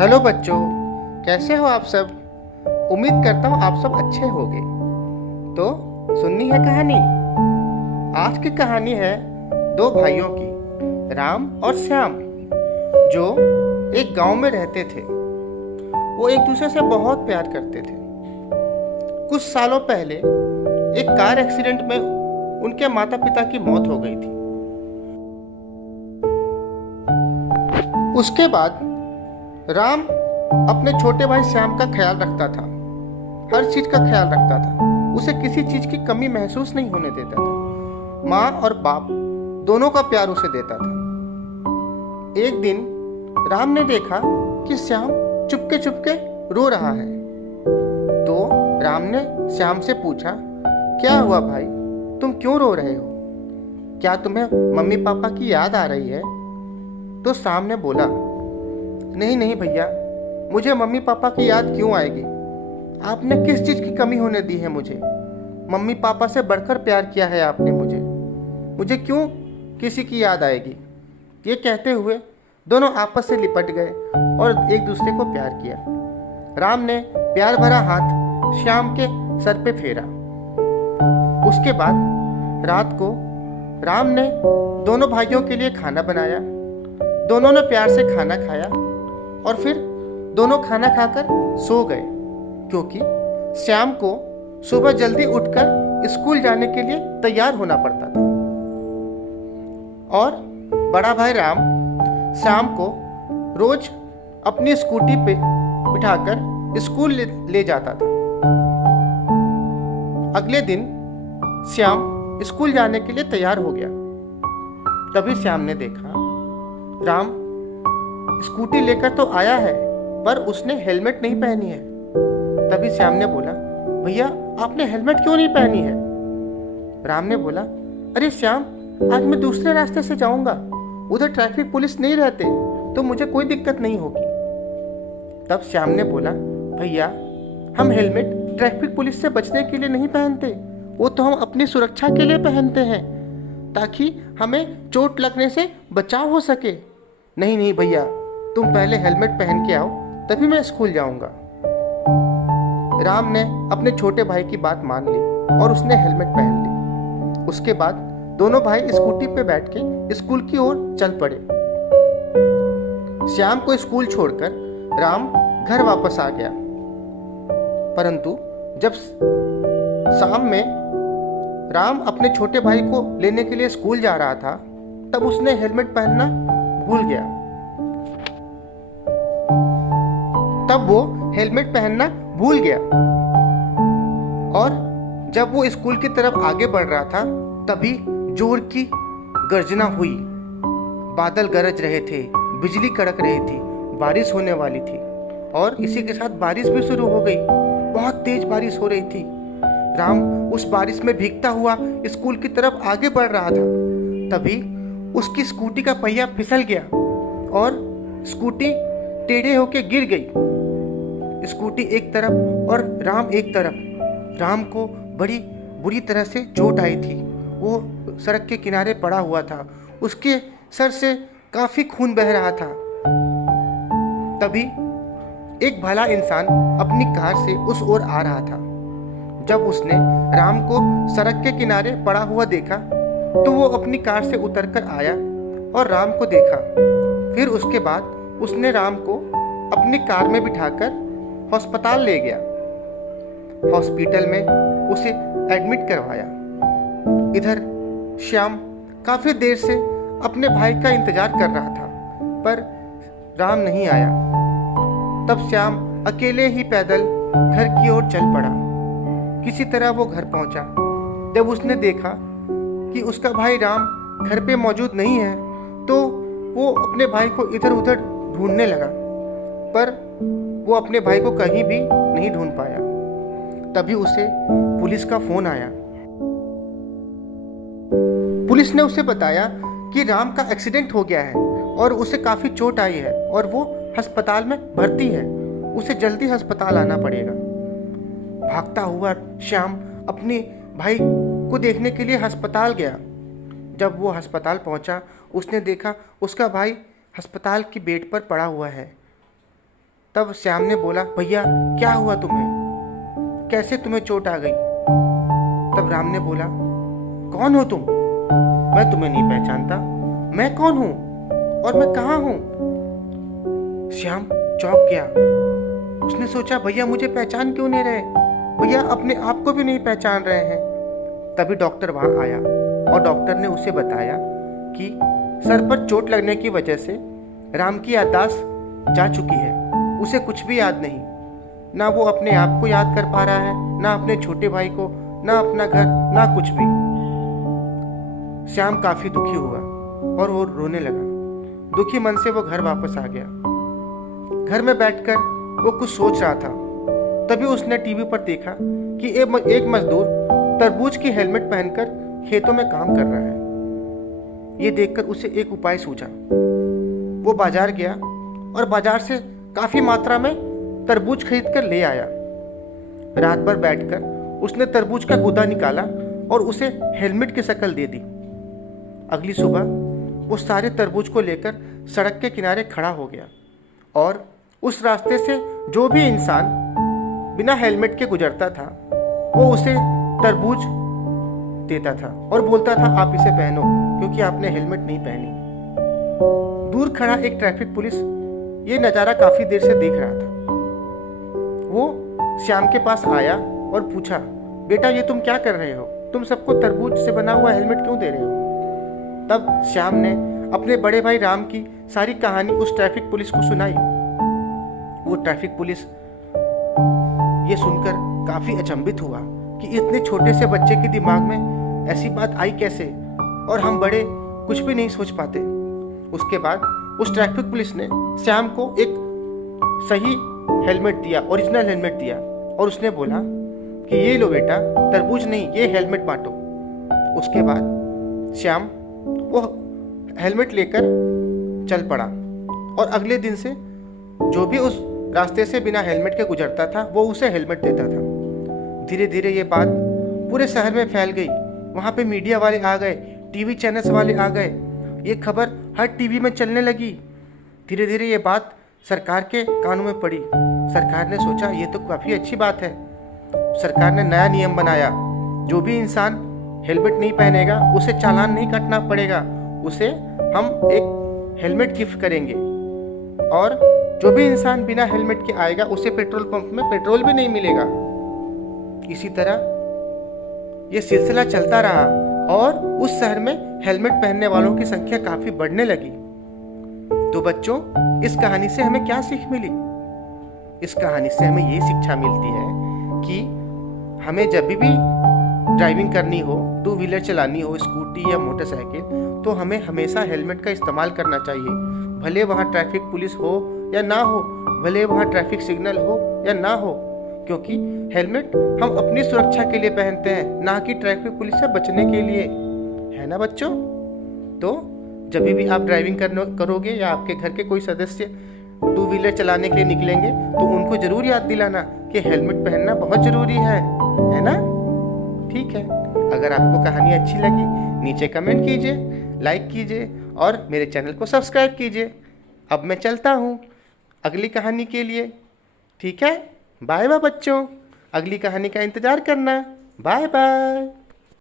Hello बच्चों, कैसे हो आप सब। उम्मीद करता हूँ आप सब अच्छे होंगे। तो सुननी है कहानी। आज की कहानी है दो भाइयों की, राम और श्याम, जो एक गांव में रहते थे। वो एक दूसरे से बहुत प्यार करते थे। कुछ सालों पहले एक कार एक्सीडेंट में उनके माता पिता की मौत हो गई थी। उसके बाद राम अपने छोटे भाई श्याम का ख्याल रखता था, हर चीज का ख्याल रखता था। उसे किसी चीज की कमी महसूस नहीं होने देता था। माँ और बाप दोनों का प्यार उसे देता था। एक दिन राम ने देखा कि श्याम चुपके चुपके रो रहा है। तो राम ने श्याम से पूछा, क्या हुआ भाई, तुम क्यों रो रहे हो? क्या तुम्हें मम्मी पापा की याद आ रही है? तो श्याम ने बोला, नहीं नहीं भैया, मुझे मम्मी पापा की याद क्यों आएगी? आपने किस चीज़ की कमी होने दी है मुझे? मम्मी पापा से बढ़कर प्यार किया है आपने मुझे क्यों किसी की याद आएगी? ये कहते हुए दोनों आपस से लिपट गए और एक दूसरे को प्यार किया। राम ने प्यार भरा हाथ श्याम के सर पे फेरा। उसके बाद रात को राम ने दोनों भाइयों के लिए खाना बनाया। दोनों ने प्यार से खाना खाया और फिर दोनों खाना खाकर सो गए, क्योंकि श्याम को सुबह जल्दी उठकर स्कूल जाने के लिए तैयार होना पड़ता था। और बड़ा भाई राम श्याम को रोज अपनी स्कूटी पे बिठाकर स्कूल ले जाता था। अगले दिन श्याम स्कूल जाने के लिए तैयार हो गया। तभी श्याम ने देखा राम स्कूटी लेकर तो आया है, पर उसने हेलमेट नहीं पहनी है। तभी श्याम ने बोला, भैया आपने हेलमेट क्यों नहीं पहनी है? राम ने बोला, अरे श्याम, आज मैं दूसरे रास्ते से जाऊंगा, उधर ट्रैफिक पुलिस नहीं रहते, तो मुझे कोई दिक्कत नहीं होगी। तब श्याम ने बोला, भैया हम हेलमेट ट्रैफिक पुलिस से बचने के लिए नहीं पहनते, वो तो हम अपनी सुरक्षा के लिए पहनते हैं, ताकि हमें चोट लगने से बचाव हो सके। नहीं नहीं भैया, तुम पहले हेलमेट पहन के आओ, तभी मैं स्कूल जाऊंगा। राम ने अपने छोटे भाई की बात मान ली और उसने हेलमेट पहन ली। उसके बाद दोनों भाई स्कूटी पे बैठ के स्कूल की ओर चल पड़े। श्याम को स्कूल छोड़कर राम घर वापस आ गया। परंतु जब शाम में राम अपने छोटे भाई को लेने के लिए स्कूल जा रहा था, तब उसने हेलमेट पहनना भूल गया। तब वो हेलमेट पहनना भूल गया और जब वो स्कूल की तरफ आगे बढ़ रहा था, तभी जोर की गर्जना हुई। बादल गरज रहे थे, बिजली कड़क रही थी, बारिश होने वाली थी और इसी के साथ बारिश भी शुरू हो गई। बहुत तेज बारिश हो रही थी। राम उस बारिश में भीगता हुआ स्कूल की तरफ आगे बढ़ रहा था। तभी उसकी स्कूटी का पहिया फिसल गया और स्कूटी टेढ़े होके गिर गई। स्कूटी एक तरफ और राम एक तरफ। राम को बड़ी बुरी तरह से चोट आई थी। वो सड़क के किनारे पड़ा हुआ था। उसके सर से काफी खून बह रहा था। तभी एक भला इंसान अपनी कार से उस ओर आ रहा था। जब उसने राम को सड़क के किनारे पड़ा हुआ देखा, तो वो अपनी कार से उतरकर आया और राम को देखा। फिर उसके बाद उसने राम को अपनी कार में बिठाकर अस्पताल ले गया। हॉस्पिटल में उसे एडमिट करवाया। इधर श्याम काफी देर से अपने भाई का इंतजार कर रहा था, पर राम नहीं आया। तब श्याम अकेले ही पैदल घर की ओर चल पड़ा। किसी तरह वो घर पहुंचा। जब उसने देखा कि उसका भाई राम घर पे मौजूद नहीं है, तो वो अपने भाई को इधर उधर ढूंढने लगा, पर वो अपने भाई को कहीं भी नहीं ढूंढ पाया। तभी उसे पुलिस का फोन आया। पुलिस ने उसे बताया कि राम का एक्सीडेंट हो गया है और उसे काफी चोट आई है और वो अस्पताल में भर्ती है। उसे जल्दी अस्पताल आना पड़ेगा। भागता हुआ श्याम अपने भाई को देखने के लिए अस्पताल गया। जब वो अस्पताल पहुंचा, उसने देखा उसका भाई अस्पताल की बेड पर पड़ा हुआ है। तब श्याम ने बोला, भैया क्या हुआ तुम्हें, कैसे तुम्हें चोट आ गई? तब राम ने बोला, कौन हो तुम? मैं तुम्हें नहीं पहचानता। मैं कौन हूं और मैं कहाँ हूं? श्याम चौंक गया। उसने सोचा, भैया मुझे पहचान क्यों नहीं रहे, भैया अपने आप को भी नहीं पहचान रहे हैं। तभी डॉक्टर वहां आया और डॉक्टर ने उसे बताया कि सर पर चोट लगने की वजह से राम की याददाश्त जा चुकी है, उसे कुछ भी याद नहीं, ना वो अपने आप को याद कर पा रहा है, ना अपने छोटे भाई को, ना अपना घर, ना कुछ भी। श्याम काफी दुखी हुआ और वो रोने लगा। दुखी मन से वो घर वापस आ गया। घर में बैठकर वो कुछ सोच रहा था। तभी उसने टीवी पर देखा कि एक मजदूर तरबूज की हेलमेट पहनकर खेतों में काम कर रहा है। ये देखकर उसे एक उपाय सूझा। वो बाजार गया और बाजार से काफी मात्रा में तरबूज खरीद कर ले आया। रात भर बैठकर उसने तरबूज का गूदा निकाला और उसे हेलमेट की शक्ल दे दी। अगली सुबह वो सारे तरबूज को लेकर सड़क के किनारे खड़ा हो गया और उस रास्ते से जो भी इंसान बिना हेलमेट के गुजरता था वो उसे तरबूज देता था और बोलता था, आप इसे पहनो क्योंकि आपने हेलमेट नहीं पहनी। दूर खड़ा एक ट्रैफिक पुलिस ये नज़ारा काफी देर से देख रहा था। वो श्याम के पास आया और पूछा, बेटा ये तुम क्या कर रहे हो, तुम सबको तरबूज से बना हुआ हेलमेट क्यों दे रहे हो? तब श्याम ने अपने बड़े भाई राम की सारी कहानी उस ट्रैफिक पुलिस को सुनाई। वो ट्रैफिक पुलिस ये सुनकर काफी अचंभित हुआ कि इतने छोटे से बच्चे के दिमाग में ऐसी बात आई कैसे, और हम बड़े कुछ भी नहीं सोच पाते। उसके बाद उस ट्रैफिक पुलिस ने श्याम को एक सही हेलमेट दिया, ओरिजिनल हेलमेट दिया, और उसने बोला कि ये लो बेटा, तरबूज नहीं, ये हेलमेट बांटो। उसके बाद श्याम वो हेलमेट लेकर चल पड़ा और अगले दिन से जो भी उस रास्ते से बिना हेलमेट के गुजरता था वो उसे हेलमेट देता था। धीरे धीरे ये बात पूरे शहर में फैल गई। वहाँ पे मीडिया वाले आ गए, टीवी चैनल्स वाले आ गए, ये खबर हर टीवी में चलने लगी। धीरे धीरे ये बात सरकार के कानों में पड़ी। सरकार ने सोचा ये तो काफ़ी अच्छी बात है। सरकार ने नया नियम बनाया, जो भी इंसान हेलमेट नहीं पहनेगा उसे चालान नहीं काटना पड़ेगा, उसे हम एक हेलमेट गिफ्ट करेंगे, और जो भी इंसान बिना हेलमेट के आएगा उसे पेट्रोल पंप में पेट्रोल भी नहीं मिलेगा। इसी तरह ये सिलसिला चलता रहा और उस शहर में हेलमेट पहनने वालों की संख्या काफी बढ़ने लगी। तो बच्चों, इस कहानी से हमें क्या सीख मिली? इस कहानी से हमें ये शिक्षा मिलती है कि हमें जब भी ड्राइविंग करनी हो, टू व्हीलर चलानी हो, स्कूटी या मोटरसाइकिल, तो हमें हमेशा हेलमेट का इस्तेमाल करना चाहिए। भले वहाँ ट्रैफिक पुलिस हो या ना हो, भले वहाँ ट्रैफिक सिग्नल हो या ना हो, क्योंकि हेलमेट हम अपनी सुरक्षा के लिए पहनते हैं, ना कि ट्रैफिक पुलिस से बचने के लिए, है ना बच्चों? तो जब भी आप ड्राइविंग करोगे या आपके घर के कोई सदस्य टू व्हीलर चलाने के लिए निकलेंगे तो उनको जरूर याद दिलाना कि हेलमेट पहनना बहुत ज़रूरी है ना? ठीक है, अगर आपको कहानी अच्छी लगी नीचे कमेंट कीजिए, लाइक कीजिए और मेरे चैनल को सब्सक्राइब कीजिए। अब मैं चलता हूँ अगली कहानी के लिए, ठीक है? बाय बाय बच्चों, अगली कहानी का इंतज़ार करना। Bye bye.